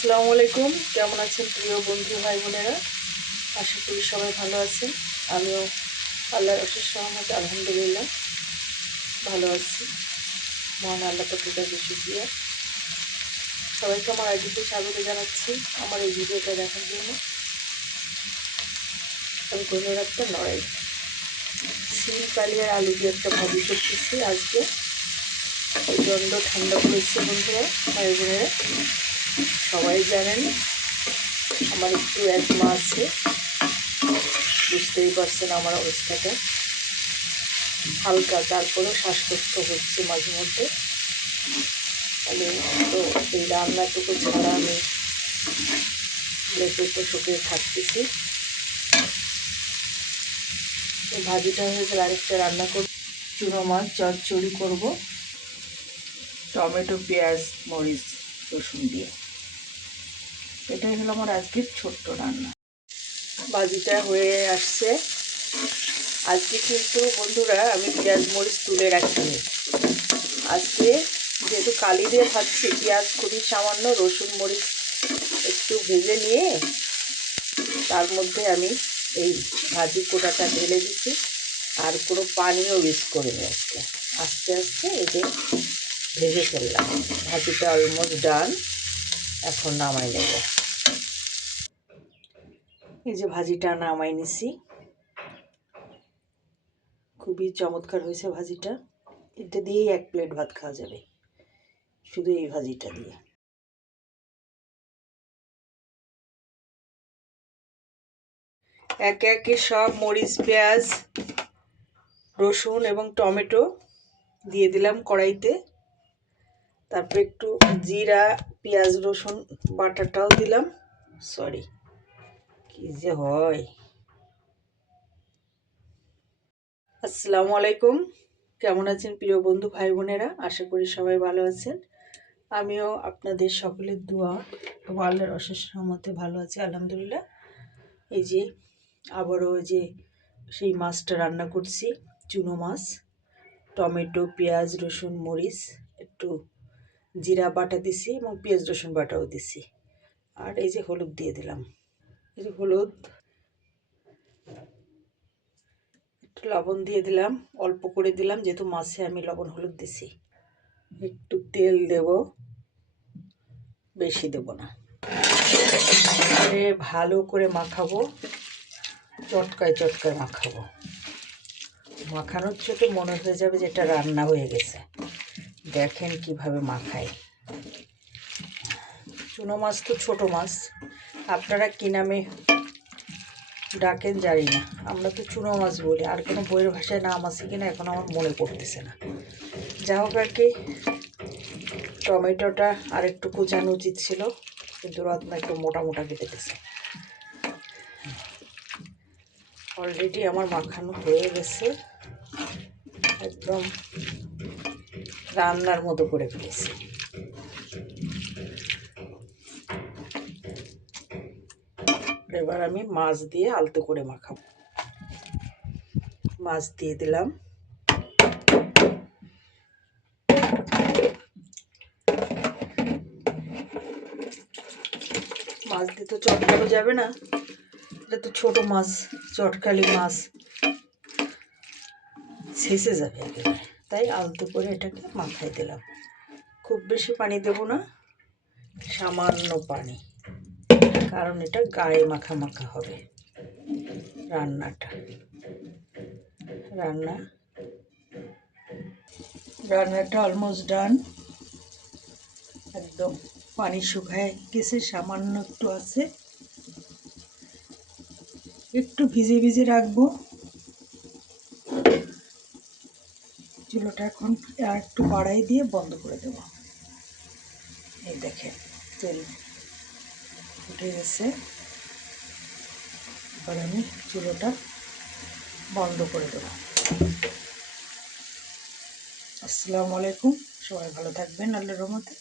আসসালামু আলাইকুম। কেমন আছেন প্রিয় বন্ধু ভাই বোনেরা? আশা করি সবাই ভালো আছেন। আমিও আল্লাহর অশেষ রহমতে আলহামদুলিল্লাহ ভালো আছি। মহান আল্লাহ পাকের কাছে শুকরিয়া। সবাইকে আমার আইডিতে স্বাগত জানাচ্ছি আমার এই ভিডিওটা দেখার জন্য। আমি গরুর একটা লড়াই সিম কালিয়ার আলু দিয়ে একটা ভাজি করতেছি আজকে। প্রচণ্ড ঠান্ডা পড়েছে বন্ধুরা ভাই বোনেরা, সবাই জানেন আমার একটু অ্যাজমা আছে, বুঝতেই পারছেন আমার অবস্থাটা হালকা, তারপরেও শ্বাসকষ্ট হচ্ছে মাঝে মধ্যে। আমি তো এই রান্নাটুকু ছাড়া আমি লেপে পোষকে থাকতেছি। ভাজিটা হয়ে গেলে আরেকটা রান্না করব, চুনো মাছ চচ্চড়ি করব টমেটো পেঁয়াজ মরিচ রসুন দিয়ে। এটাই হলো আমার আজকের ছোট্ট রান্না। ভাজিটা হয়ে আসছে। আজকে কিন্তু বন্ধুরা আমি পেঁয়াজ মরিচ তুলে রাখিনি। আজকে যেহেতু কালি দিয়ে খাচ্ছি, পেঁয়াজ খুবই সামান্য, রসুন মরিচ একটু ভেজে নিয়ে তার মধ্যে আমি এই ভাজি কোটাটা ঢেলে দিচ্ছি। আর কোনো পানিও ইউজ করিনি আজকে। আস্তে আস্তে এই যে ভেজে ফেললাম। ভাজিটা অলমোস্ট ডান, এখন নামাই নেব। এই যে ভাজিটা নামাই নিছি, খুবই চমৎকার হয়েছে ভাজিটা। এটা দিয়েই 1 প্লেট ভাত খাওয়া যাবে, শুধু এই ভাজিটা দিয়ে। একে একে সব মরিচ পেঁয়াজ রসুন এবং টমেটো দিয়ে দিলাম কড়াইতে। তারপর একটু জিরা পেঁয়াজ রসুন বাটাটাও দিলাম। সরি, কি যে হয়। আসসালামু আলাইকুম। কেমন আছেন প্রিয় বন্ধু ভাই বোনেরা? আশা করি সবাই ভালো আছেন। আমিও আপনাদের সকলের দোয়া এবং আল্লাহর অশেষ রহমতে ভালো আছি আলহামদুলিল্লাহ। এই যে আবারও যে সেই মাছটা রান্না করছি, চুনো মাছ, টমেটো পেঁয়াজ রসুন মরিচ একটু জিরা বাটা দিছি এবং পেঁয়াজ রসুন বাটাও দিছি। আর এই যে হলুদ দিয়ে দিলাম, এই যে হলুদ, একটু লবণ দিয়ে দিলাম, অল্প করে দিলাম যেহেতু মাছে আমি লবণ হলুদ দিছি। একটু তেল দেব, বেশি দেব না। ভালো করে মাখাবো, চটকায় চটকায় মাখাবো। মাখানোর চোখে মনে হয়ে যাবে যে এটা রান্না হয়ে গেছে। দেখেন কিভাবে মাখায়। চুনো মাছ তো ছোট মাছ, আপনারা কি নামে ডাকেন জানি না, আমরা তো চুনো মাছ বলি। আর কোনো বইয়ের ভাষায় নাম আছে কিনা এখন আমার মনে পড়তেছে না। যা হোক আর কি, টমেটোটা আর একটু কুচানো উচিত ছিল, কিন্তু রত্না একটু মোটা মোটা কেটে দিয়েছে। অলরেডি আমার মাখানো হয়ে গেছে, একদম রান্নার মতো করে ফেলেছি। এবার আমি মাছ দিয়ে আলতো করে মাখাবো। মাছ দিয়ে দিলাম, মাছ দিয়ে তো চটকানো যাবে না, এটা তো ছোট মাছ, চটকালি মাছ ছেঁচে যাবে একেবারে, তাই আলতো করে এটাকে মাখাই দিলাম। খুব বেশি পানি দেব না, সামান্য পানি, কারণ এটা গায়ে মাখা মাখা হবে রান্নাটা। রান্নাটা অলমোস্ট ডান, একদম পানি শুকায় গেছে, সামান্য একটু আছে, একটু ভিজে ভিজে রাখবো। চুলোটা এখন আর একটু বাড়াই দিয়ে বন্ধ করে দেব। এই দেখেন তেল উঠে গেছে, এবার আমি চুলোটা বন্ধ করে দেব। আসসালামু আলাইকুম, সবাই ভালো থাকবেন আল্লাহর রহমতে।